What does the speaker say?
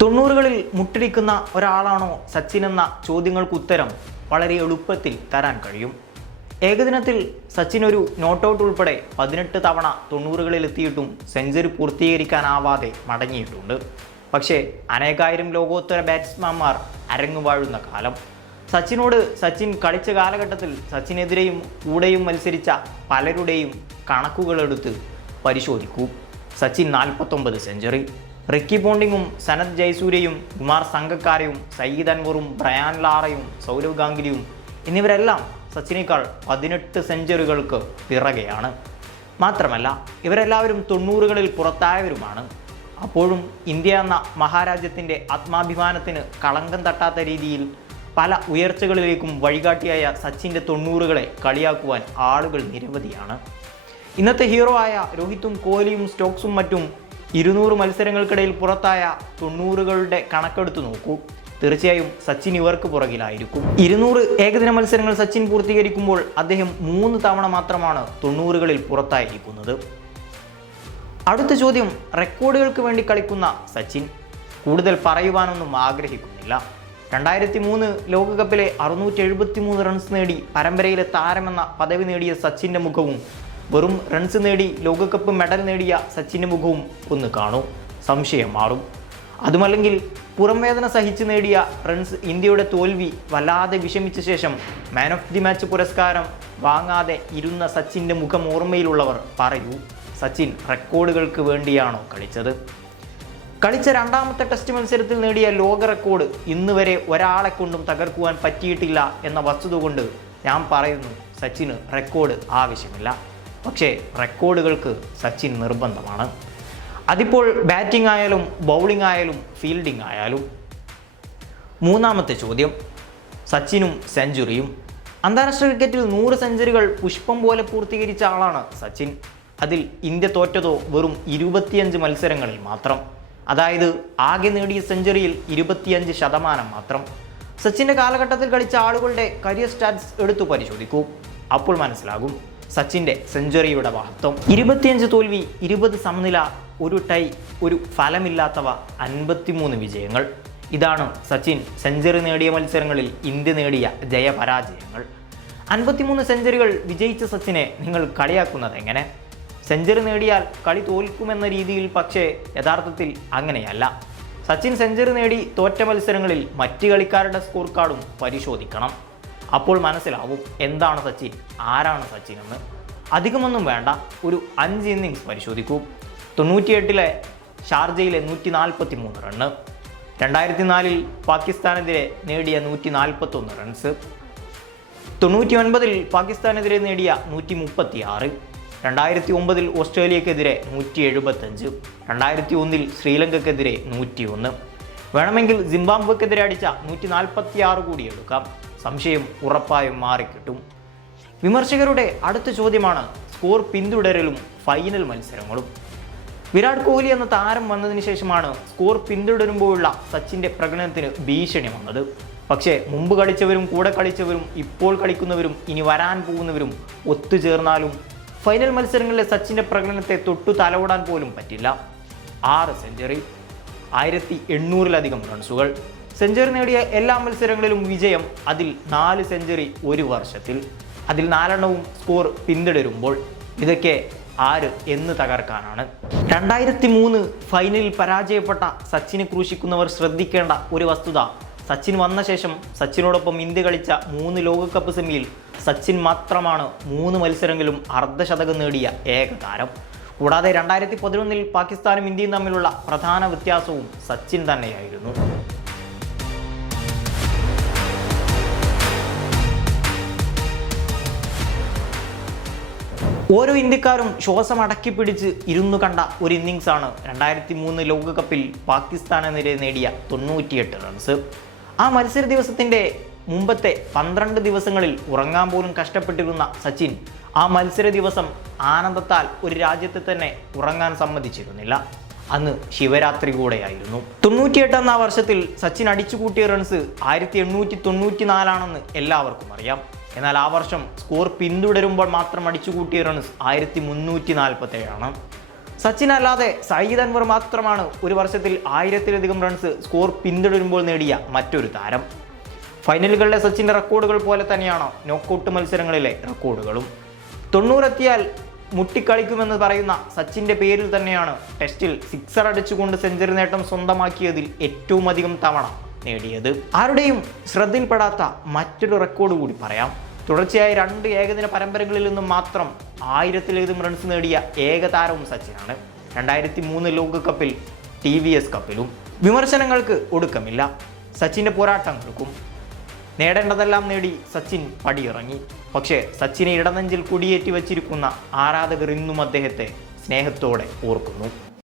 തൊണ്ണൂറുകളിൽ മുട്ടിടിക്കുന്ന ഒരാളാണോ സച്ചിൻ എന്ന ചോദ്യങ്ങൾക്ക് ഉത്തരം വളരെ എളുപ്പത്തിൽ തരാൻ കഴിയും. ഏകദിനത്തിൽ സച്ചിൻ ഒരു നോട്ട് ഔട്ട് ഉൾപ്പെടെ 18 തവണ തൊണ്ണൂറുകളിൽ എത്തിയിട്ടും സെഞ്ചുറി പൂർത്തീകരിക്കാനാവാതെ മടങ്ങിയിട്ടുണ്ട്. പക്ഷേ അനേകായിരം ലോകോത്തര ബാറ്റ്സ്മാൻമാർ അരങ്ങുവാഴുന്ന കാലം. സച്ചിൻ കളിച്ച കാലഘട്ടത്തിൽ സച്ചിനെതിരെയും കൂടെയും മത്സരിച്ച പലരുടെയും കണക്കുകളെടുത്ത് പരിശോധിക്കൂ. സച്ചിൻ 49 സെഞ്ചുറി, റിക്കി പോണ്ടിങ്ങും സനത് ജയസൂര്യയും കുമാർ സംഗക്കാരയും സയ്യിദ് അൻവറും ബ്രയാൻ ലാറയും സൗരവ് ഗാംഗുലിയും എന്നിവരെല്ലാം സച്ചിനേക്കാൾ 18 സെഞ്ചുറികൾക്ക് പിറകെയാണ്. മാത്രമല്ല ഇവരെല്ലാവരും തൊണ്ണൂറുകളിൽ പുറത്തായവരുമാണ്. അപ്പോഴും ഇന്ത്യ എന്ന മഹാരാജ്യത്തിൻ്റെ ആത്മാഭിമാനത്തിന് കളങ്കം തട്ടാത്ത രീതിയിൽ പല ഉയർച്ചകളിലേക്കും വഴികാട്ടിയായ സച്ചിൻ്റെ തൊണ്ണൂറുകളെ കളിയാക്കുവാൻ ആളുകൾ നിരവധിയാണ്. ഇന്നത്തെ ഹീറോ ആയ രോഹിത്തും കോഹ്ലിയും സ്റ്റോക്സും മറ്റും 200 മത്സരങ്ങൾക്കിടയിൽ പുറത്തായ തൊണ്ണൂറുകളുടെ കണക്കെടുത്ത് നോക്കൂ. തീർച്ചയായും സച്ചിൻ ഇവർക്ക് പുറകിലായിരിക്കും. 200 ഏകദിന മത്സരങ്ങൾ സച്ചിൻ പൂർത്തീകരിക്കുമ്പോൾ അദ്ദേഹം 3 തവണ മാത്രമാണ് തൊണ്ണൂറുകളിൽ പുറത്തായിരിക്കുന്നത്. അടുത്ത ചോദ്യം, റെക്കോർഡുകൾക്ക് വേണ്ടി കളിക്കുന്ന സച്ചിൻ. കൂടുതൽ പറയുവാനൊന്നും ആഗ്രഹിക്കുന്നില്ല. 2003 ലോകകപ്പിലെ 673 റൺസ് നേടി പരമ്പരയിലെ താരമെന്ന പദവി നേടിയ സച്ചിൻ്റെ മുഖവും വെറും റൺസ് നേടി ലോകകപ്പ് മെഡൽ നേടിയ സച്ചിൻ്റെ മുഖവും ഒന്ന് കാണൂ, സംശയം മാറും. അതുമല്ലെങ്കിൽ പുറംവേദന സഹിച്ച് നേടിയ റൺസ് ഇന്ത്യയുടെ തോൽവി വല്ലാതെ വിഷമിച്ച ശേഷം മാൻ ഓഫ് ദി മാച്ച് പുരസ്കാരം വാങ്ങാതെ ഇരുന്ന സച്ചിൻ്റെ മുഖം ഓർമ്മയിലുള്ളവർ പറയൂ, സച്ചിൻ റെക്കോർഡുകൾക്ക് വേണ്ടിയാണോ കളിച്ചത്? കളിച്ച രണ്ടാമത്തെ ടെസ്റ്റ് മത്സരത്തിൽ നേടിയ ലോക റെക്കോർഡ് ഇന്ന് വരെ ഒരാളെ കൊണ്ടും തകർക്കുവാൻ പറ്റിയിട്ടില്ല എന്ന വസ്തുത കൊണ്ട് ഞാൻ പറയുന്നു, സച്ചിന് റെക്കോർഡ് ആവശ്യമില്ല. പക്ഷേ റെക്കോർഡുകൾക്ക് സച്ചിൻ നിർബന്ധമാണ്. അതിപ്പോൾ ബാറ്റിംഗ് ആയാലും ബൗളിംഗ് ആയാലും ഫീൽഡിംഗ് ആയാലും. മൂന്നാമത്തെ ചോദ്യം, സച്ചിനും സെഞ്ചുറിയും. അന്താരാഷ്ട്ര ക്രിക്കറ്റിൽ 100 സെഞ്ചുറികൾ പുഷ്പം പോലെ പൂർത്തീകരിച്ച ആളാണ് സച്ചിൻ. അതിൽ ഇന്ത്യ തോറ്റതോ വെറും 25 മത്സരങ്ങളിൽ മാത്രം. അതായത് ആകെ നേടിയ സെഞ്ചുറിയിൽ 25% മാത്രം. സച്ചിൻ്റെ കാലഘട്ടത്തിൽ കളിച്ച ആളുകളുടെ കരിയർ സ്റ്റാറ്റ്സ് എടുത്തു പരിശോധിക്കൂ, അപ്പോൾ മനസ്സിലാകും സച്ചിൻ്റെ സെഞ്ചുറിയുടെ മഹത്വം. 25 തോൽവി, 20 സമനില, ഒരു ടൈ, ഒരു ഫലമില്ലാത്തവ, 53 വിജയങ്ങൾ. ഇതാണ് സച്ചിൻ സെഞ്ചുറി നേടിയ മത്സരങ്ങളിൽ ഇന്ത്യ നേടിയ ജയപരാജയങ്ങൾ. 53 സെഞ്ചുറികൾ വിജയിച്ച സച്ചിനെ നിങ്ങൾ കളിയാക്കുന്നത് എങ്ങനെ? സെഞ്ചുറി നേടിയാൽ കളി തോൽക്കുമെന്ന രീതിയിൽ. പക്ഷേ യഥാർത്ഥത്തിൽ അങ്ങനെയല്ല. സച്ചിൻ സെഞ്ചുറി നേടി തോറ്റ മത്സരങ്ങളിൽ മറ്റ് കളിക്കാരുടെ സ്കോർ കാർഡും പരിശോധിക്കണം. അപ്പോൾ മനസ്സിലാവും എന്താണ് സച്ചിൻ, ആരാണ് സച്ചിൻ എന്ന്. അധികമൊന്നും വേണ്ട, ഒരു 5 ഇന്നിങ്സ് പരിശോധിക്കൂ. 98-ലെ ഷാർജയിലെ 143 റണ്ണ്, 2004-ൽ പാകിസ്ഥാനെതിരെ നേടിയ 141 റൺസ്, 99-ൽ പാകിസ്ഥാനെതിരെ നേടിയ 136, 2009-ൽ ഓസ്ട്രേലിയക്കെതിരെ 175, 2001-ൽ ശ്രീലങ്കയ്ക്കെതിരെ 101. വേണമെങ്കിൽ സിംബാബ്വെക്കെതിരെ അടിച്ച 146 കൂടി എടുക്കാം. സംശയം ഉറപ്പായും മാറിക്കിട്ടും. വിമർശകരുടെ അടുത്ത ചോദ്യമാണ് സ്കോർ പിന്തുടരലും ഫൈനൽ മത്സരങ്ങളും. വിരാട് കോഹ്ലി എന്ന താരം വന്നതിന് ശേഷമാണ് സ്കോർ പിന്തുടരുമ്പോഴുള്ള സച്ചിൻ്റെ പ്രകടനത്തിന് ഭീഷണി വന്നത്. പക്ഷേ മുമ്പ് കളിച്ചവരും കൂടെ കളിച്ചവരും ഇപ്പോൾ കളിക്കുന്നവരും ഇനി വരാൻ പോകുന്നവരും ഒത്തുചേർന്നാലും ഫൈനൽ മത്സരങ്ങളിലെ സച്ചിൻ്റെ പ്രകടനത്തെ തൊട്ടു തലവിടാൻ പോലും പറ്റില്ല. 6 സെഞ്ചുറി, 1800-ലധികം റൺസുകൾ, സെഞ്ചുറി നേടിയ എല്ലാ മത്സരങ്ങളിലും വിജയം, അതിൽ 4 സെഞ്ചുറി ഒരു വർഷത്തിൽ, അതിൽ 4 സ്കോർ പിന്തുടരുമ്പോൾ. ഇതൊക്കെ ആര് എന്ന് തകർക്കാനാണ്? 2003 ഫൈനലിൽ പരാജയപ്പെട്ട സച്ചിനെ ക്രൂശിക്കുന്നവർ ശ്രദ്ധിക്കേണ്ട ഒരു വസ്തുത, സച്ചിൻ വന്ന ശേഷം സച്ചിനോടൊപ്പം ഇന്ത്യ കളിച്ച 3 ലോകകപ്പ് സെമിയിൽ സച്ചിൻ മാത്രമാണ് 3 മത്സരങ്ങളിലും അർദ്ധശതകം നേടിയ ഏക താരം. കൂടാതെ 2011-ൽ പാകിസ്ഥാനും ഇന്ത്യയും തമ്മിലുള്ള പ്രധാന വ്യത്യാസവും സച്ചിൻ തന്നെയായിരുന്നു. ഓരോ ഇന്ത്യക്കാരും ശ്വാസം അടക്കി പിടിച്ച് ഇരുന്നു കണ്ട ഒരു ഇന്നിങ്സാണ് 2003 ലോകകപ്പിൽ പാകിസ്ഥാനെതിരെ നേടിയ 98 റൺസ്. ആ മത്സര ദിവസത്തിൻ്റെ മുമ്പത്തെ 12 ദിവസങ്ങളിൽ ഉറങ്ങാൻ പോലും കഷ്ടപ്പെട്ടിരുന്ന സച്ചിൻ ആ മത്സര ദിവസം ആനന്ദത്താൽ ഒരു രാജ്യത്തെ തന്നെ ഉറങ്ങാൻ സമ്മതിച്ചിരുന്നില്ല. അന്ന് ശിവരാത്രി കൂടെയായിരുന്നു. 98 എന്ന വർഷത്തിൽ സച്ചിൻ അടിച്ചുകൂട്ടിയ റൺസ് 1894 എല്ലാവർക്കും അറിയാം. എന്നാൽ ആ വർഷം സ്കോർ പിന്തുടരുമ്പോൾ മാത്രം അടിച്ചുകൂട്ടിയ റൺസ് 1347. സച്ചിൻ അല്ലാതെ സയ്യിദ് അൻവർ മാത്രമാണ് ഒരു വർഷത്തിൽ 1000-ലധികം റൺസ് സ്കോർ പിന്തുടരുമ്പോൾ നേടിയ മറ്റൊരു താരം. ഫൈനലുകളിലെ സച്ചിൻ്റെ റെക്കോർഡുകൾ പോലെ തന്നെയാണ് നോക്കൌട്ട് മത്സരങ്ങളിലെ റെക്കോർഡുകളും. 90 എത്തിയാൽ മുട്ടിക്കളിക്കുമെന്ന് പറയുന്ന സച്ചിൻ്റെ പേരിൽ തന്നെയാണ് ടെസ്റ്റിൽ സിക്സർ അടിച്ചുകൊണ്ട് സെഞ്ചുറി നേട്ടം സ്വന്തമാക്കിയതിൽ ഏറ്റവും അധികം തവണ നേടിയത്. ആരുടെയും ശ്രദ്ധയിൽപ്പെടാത്ത മറ്റൊരു റെക്കോർഡ് കൂടി പറയാം. തുടർച്ചയായ 2 ഏകദിന പരമ്പരകളിൽ നിന്നും മാത്രം 1000-ലധികം റൺസ് നേടിയ ഏക താരവും സച്ചിനാണ്. 2003 ലോകകപ്പിൽ TVS കപ്പിലും. വിമർശനങ്ങൾക്ക് ഒടുക്കമില്ല സച്ചിൻ്റെ പോരാട്ടങ്ങൾക്കും. നേടേണ്ടതെല്ലാം നേടി സച്ചിൻ പടിയിറങ്ങി. പക്ഷേ സച്ചിനെ ഇടനെഞ്ചിൽ കുടിയേറ്റി വച്ചിരിക്കുന്ന ആരാധകർ ഇന്നും അദ്ദേഹത്തെ സ്നേഹത്തോടെ ഓർക്കുന്നു.